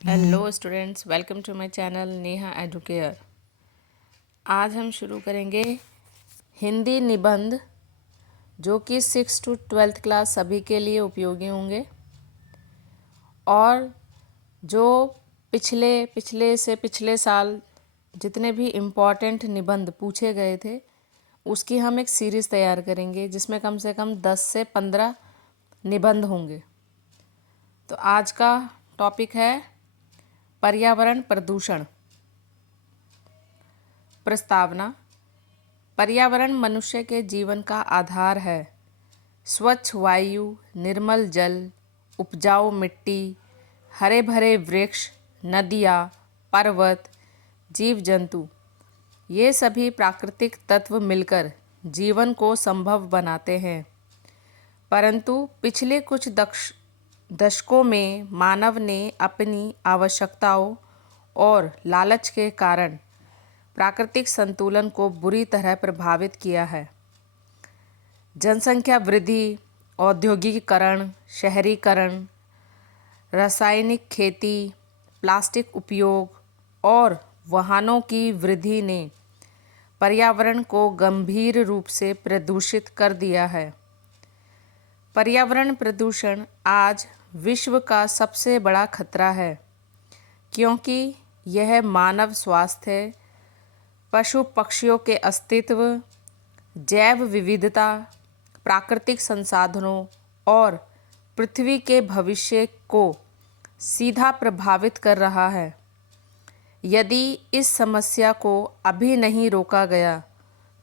Hello students, welcome to my channel Neha Educare. आज हम शुरू करेंगे हिंदी निबंध, जो कि 6 to 12th क्लास सभी के लिए उपयोगी होंगे। और जो पिछले साल जितने भी इम्पॉर्टेंट निबंध पूछे गए थे, उसकी हम एक सीरीज़ तैयार करेंगे जिसमें कम से कम 10 से 15 निबंध होंगे। तो आज का टॉपिक है पर्यावरण प्रदूषण। प्रस्तावना। पर्यावरण मनुष्य के जीवन का आधार है। स्वच्छ वायु, निर्मल जल, उपजाऊ मिट्टी, हरे भरे वृक्ष, नदियाँ, पर्वत, जीव जंतु, ये सभी प्राकृतिक तत्व मिलकर जीवन को संभव बनाते हैं। परंतु पिछले कुछ दशकों में मानव ने अपनी आवश्यकताओं और लालच के कारण प्राकृतिक संतुलन को बुरी तरह प्रभावित किया है। जनसंख्या वृद्धि, औद्योगिकीकरण, शहरीकरण, रासायनिक खेती, प्लास्टिक उपयोग और वाहनों की वृद्धि ने पर्यावरण को गंभीर रूप से प्रदूषित कर दिया है। पर्यावरण प्रदूषण आज विश्व का सबसे बड़ा खतरा है, क्योंकि यह मानव स्वास्थ्य, पशु पक्षियों के अस्तित्व, जैव विविधता, प्राकृतिक संसाधनों और पृथ्वी के भविष्य को सीधा प्रभावित कर रहा है। यदि इस समस्या को अभी नहीं रोका गया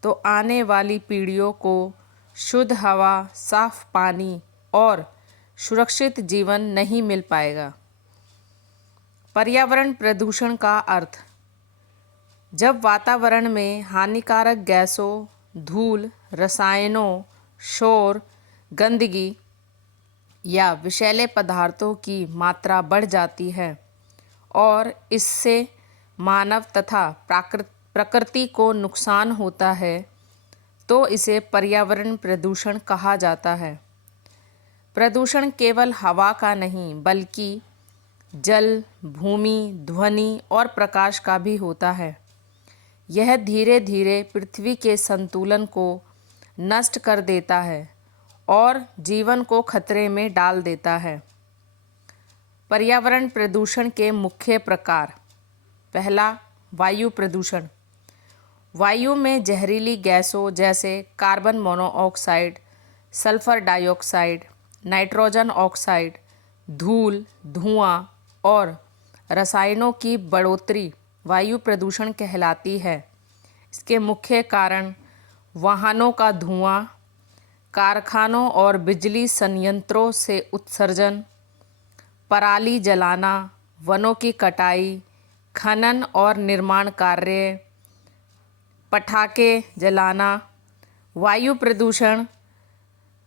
तो आने वाली पीढ़ियों को शुद्ध हवा, साफ पानी और सुरक्षित जीवन नहीं मिल पाएगा। पर्यावरण प्रदूषण का अर्थ: जब वातावरण में हानिकारक गैसों, धूल, रसायनों, शोर, गंदगी या विषैले पदार्थों की मात्रा बढ़ जाती है और इससे मानव तथा प्रकृति को नुकसान होता है, तो इसे पर्यावरण प्रदूषण कहा जाता है। प्रदूषण केवल हवा का नहीं, बल्कि जल, भूमि, ध्वनि और प्रकाश का भी होता है। यह धीरे धीरे पृथ्वी के संतुलन को नष्ट कर देता है और जीवन को खतरे में डाल देता है। पर्यावरण प्रदूषण के मुख्य प्रकार: पहला, वायु प्रदूषण। वायु में जहरीली गैसों जैसे carbon monoxide, sulphur dioxide, nitrogen oxide, धूल, धुआं और रसायनों की बढ़ोतरी वायु प्रदूषण कहलाती है। इसके मुख्य कारण वाहनों का धुआं, कारखानों और बिजली संयंत्रों से उत्सर्जन, पराली जलाना, वनों की कटाई, खनन और निर्माण कार्य, पटाखे जलाना। वायु प्रदूषण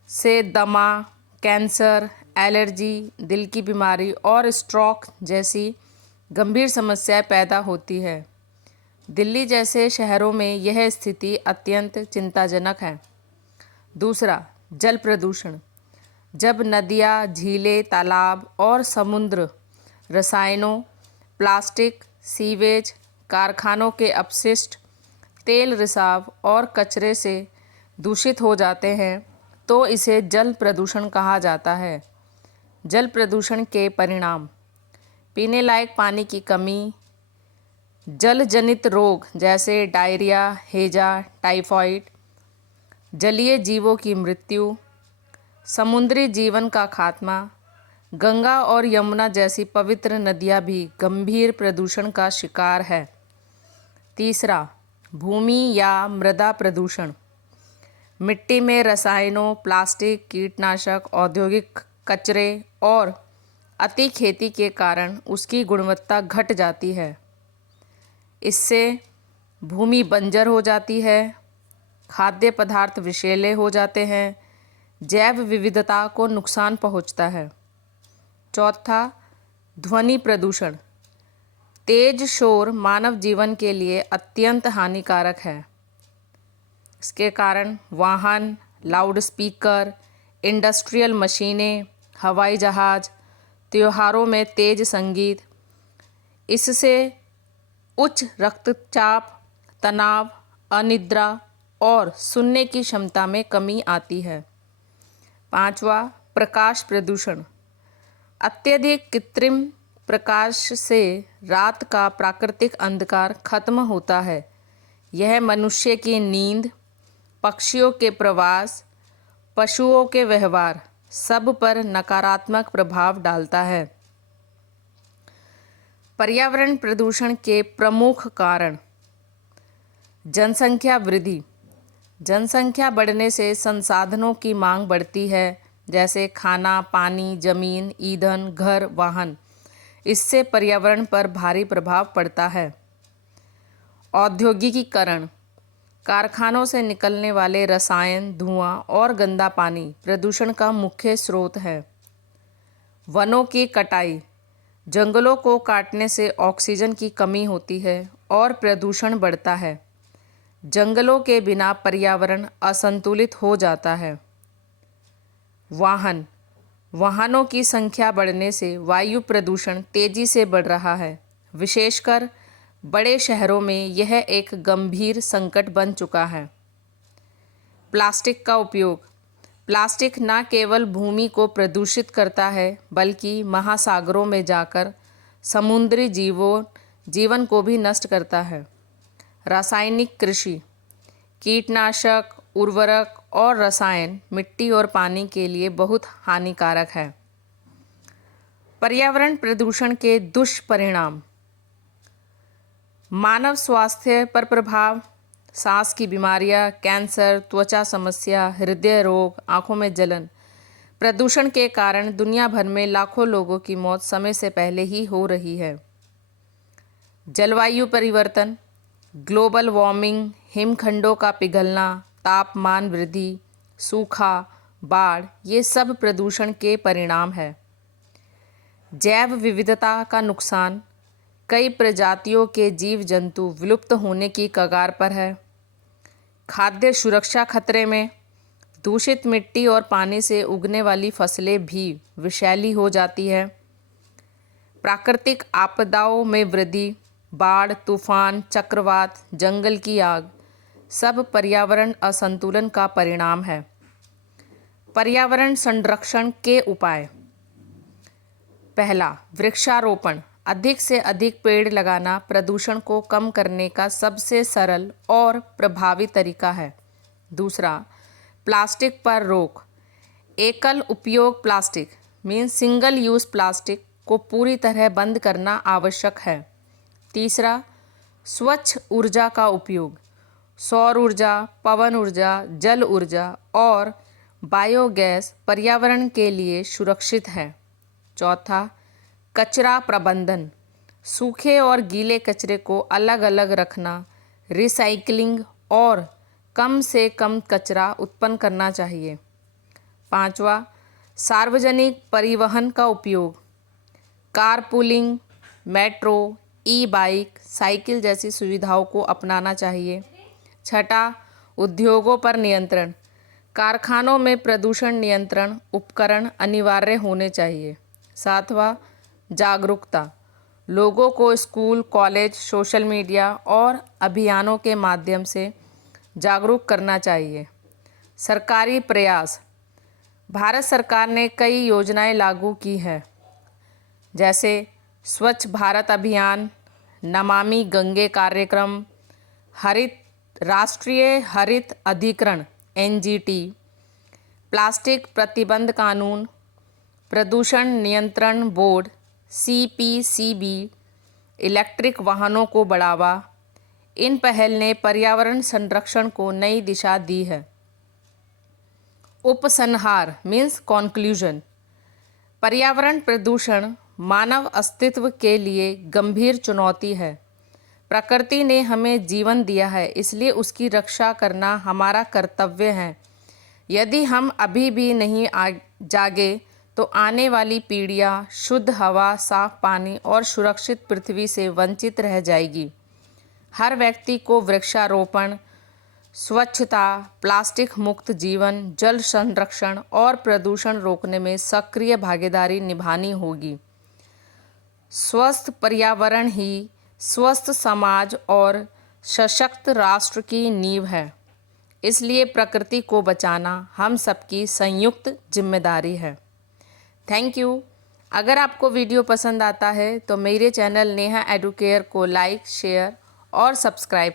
से दमा, कैंसर, एलर्जी, दिल की बीमारी और स्ट्रोक जैसी गंभीर समस्याएं पैदा होती है। दिल्ली जैसे शहरों में यह स्थिति अत्यंत चिंताजनक है। दूसरा, जल प्रदूषण। जब नदियाँ, झीलें, तालाब और समुद्र रसायनों, प्लास्टिक, सीवेज, कारखानों के अपशिष्ट, तेल रिसाव और कचरे से दूषित हो जाते हैं, तो इसे जल प्रदूषण कहा जाता है। जल प्रदूषण के परिणाम: पीने लायक पानी की कमी, जल जनित रोग जैसे डायरिया, हैजा, टाइफाइड, जलीय जीवों की मृत्यु, समुद्री जीवन का खात्मा। गंगा और यमुना जैसी पवित्र नदियाँ भी गंभीर प्रदूषण का शिकार है। तीसरा, भूमि या मृदा प्रदूषण। मिट्टी में रसायनों, प्लास्टिक, कीटनाशक, औद्योगिक कचरे और अति खेती के कारण उसकी गुणवत्ता घट जाती है। इससे भूमि बंजर हो जाती है, खाद्य पदार्थ विषैले हो जाते हैं, जैव विविधता को नुकसान पहुंचता है। चौथा, ध्वनि प्रदूषण। तेज शोर मानव जीवन के लिए अत्यंत हानिकारक है। इसके कारण वाहन, लाउडस्पीकर, इंडस्ट्रियल मशीनें, हवाई जहाज़, त्योहारों में तेज संगीत, इससे उच्च रक्तचाप, तनाव, अनिद्रा और सुनने की क्षमता में कमी आती है। 5वां, प्रकाश प्रदूषण। अत्यधिक कृत्रिम प्रकाश से रात का प्राकृतिक अंधकार खत्म होता है। यह मनुष्य की नींद, पक्षियों के प्रवास, पशुओं के व्यवहार सब पर नकारात्मक प्रभाव डालता है। पर्यावरण प्रदूषण के प्रमुख कारण। जनसंख्या वृद्धि। जनसंख्या बढ़ने से संसाधनों की मांग बढ़ती है, जैसे खाना, पानी, जमीन, ईंधन, घर, वाहन। इससे पर्यावरण पर भारी प्रभाव पड़ता है। औद्योगिकीकरण। कारखानों से निकलने वाले रसायन, धुआं और गंदा पानी प्रदूषण का मुख्य स्रोत है। वनों की कटाई। जंगलों को काटने से ऑक्सीजन की कमी होती है और प्रदूषण बढ़ता है। जंगलों के बिना पर्यावरण असंतुलित हो जाता है। वाहनों की संख्या बढ़ने से वायु प्रदूषण तेजी से बढ़ रहा है। विशेषकर बड़े शहरों में यह एक गंभीर संकट बन चुका है। प्लास्टिक का उपयोग। प्लास्टिक न केवल भूमि को प्रदूषित करता है, बल्कि महासागरों में जाकर समुद्री जीवन को भी नष्ट करता है। रासायनिक कृषि। कीटनाशक, उर्वरक और रसायन मिट्टी और पानी के लिए बहुत हानिकारक है। पर्यावरण प्रदूषण के दुष्परिणाम। मानव स्वास्थ्य पर प्रभाव। सांस की बीमारियां, कैंसर, त्वचा समस्या, हृदय रोग, आँखों में जलन। प्रदूषण के कारण दुनिया भर में लाखों लोगों की मौत समय से पहले ही हो रही है। जलवायु परिवर्तन। ग्लोबल वार्मिंग, हिमखंडों का पिघलना, तापमान वृद्धि, सूखा, बाढ़, ये सब प्रदूषण के परिणाम है। जैव विविधता का नुकसान। कई प्रजातियों के जीव जंतु विलुप्त होने की कगार पर है। खाद्य सुरक्षा खतरे में। दूषित मिट्टी और पानी से उगने वाली फसलें भी विषैली हो जाती है। प्राकृतिक आपदाओं में वृद्धि। बाढ़, तूफान, चक्रवात, जंगल की आग सब पर्यावरण असंतुलन का परिणाम है। पर्यावरण संरक्षण के उपाय। पहला, वृक्षारोपण। अधिक से अधिक पेड़ लगाना प्रदूषण को कम करने का सबसे सरल और प्रभावी तरीका है। दूसरा, प्लास्टिक पर रोक। एकल उपयोग plastic means single use plastic को पूरी तरह बंद करना आवश्यक है। तीसरा, स्वच्छ ऊर्जा का उपयोग। सौर ऊर्जा, पवन ऊर्जा, जल ऊर्जा और बायोगैस पर्यावरण के लिए सुरक्षित है। चौथा, कचरा प्रबंधन। सूखे और गीले कचरे को अलग अलग रखना, रिसाइकलिंग और कम से कम कचरा उत्पन्न करना चाहिए। पांचवा, सार्वजनिक परिवहन का उपयोग। कारपूलिंग, मेट्रो, ई बाइक, साइकिल जैसी सुविधाओं को अपनाना चाहिए। छठा, उद्योगों पर नियंत्रण। कारखानों में प्रदूषण नियंत्रण उपकरण अनिवार्य होने चाहिए। सातवां, जागरूकता। लोगों को स्कूल, कॉलेज, सोशल मीडिया और अभियानों के माध्यम से जागरूक करना चाहिए। सरकारी प्रयास। भारत सरकार ने कई योजनाएं लागू की हैं, जैसे स्वच्छ भारत अभियान, नमामि गंगे कार्यक्रम, राष्ट्रीय हरित अधिकरण (NGT), प्लास्टिक प्रतिबंध कानून, प्रदूषण नियंत्रण बोर्ड (CPCB), इलेक्ट्रिक वाहनों को बढ़ावा। इन पहल ने पर्यावरण संरक्षण को नई दिशा दी है। उपसंहार मीन्स कॉन्क्लूजन। पर्यावरण प्रदूषण मानव अस्तित्व के लिए गंभीर चुनौती है। प्रकृति ने हमें जीवन दिया है, इसलिए उसकी रक्षा करना हमारा कर्तव्य है। यदि हम अभी भी नहीं जागे तो आने वाली पीढ़ियां शुद्ध हवा, साफ पानी और सुरक्षित पृथ्वी से वंचित रह जाएगी। हर व्यक्ति को वृक्षारोपण, स्वच्छता, प्लास्टिक मुक्त जीवन, जल संरक्षण और प्रदूषण रोकने में सक्रिय भागीदारी निभानी होगी। स्वस्थ पर्यावरण ही स्वस्थ समाज और सशक्त राष्ट्र की नींव है। इसलिए प्रकृति को बचाना हम सबकी संयुक्त जिम्मेदारी है। Thank you. अगर आपको वीडियो पसंद आता है तो मेरे चैनल नेहा एडुकेयर को लाइक, शेयर और सब्सक्राइब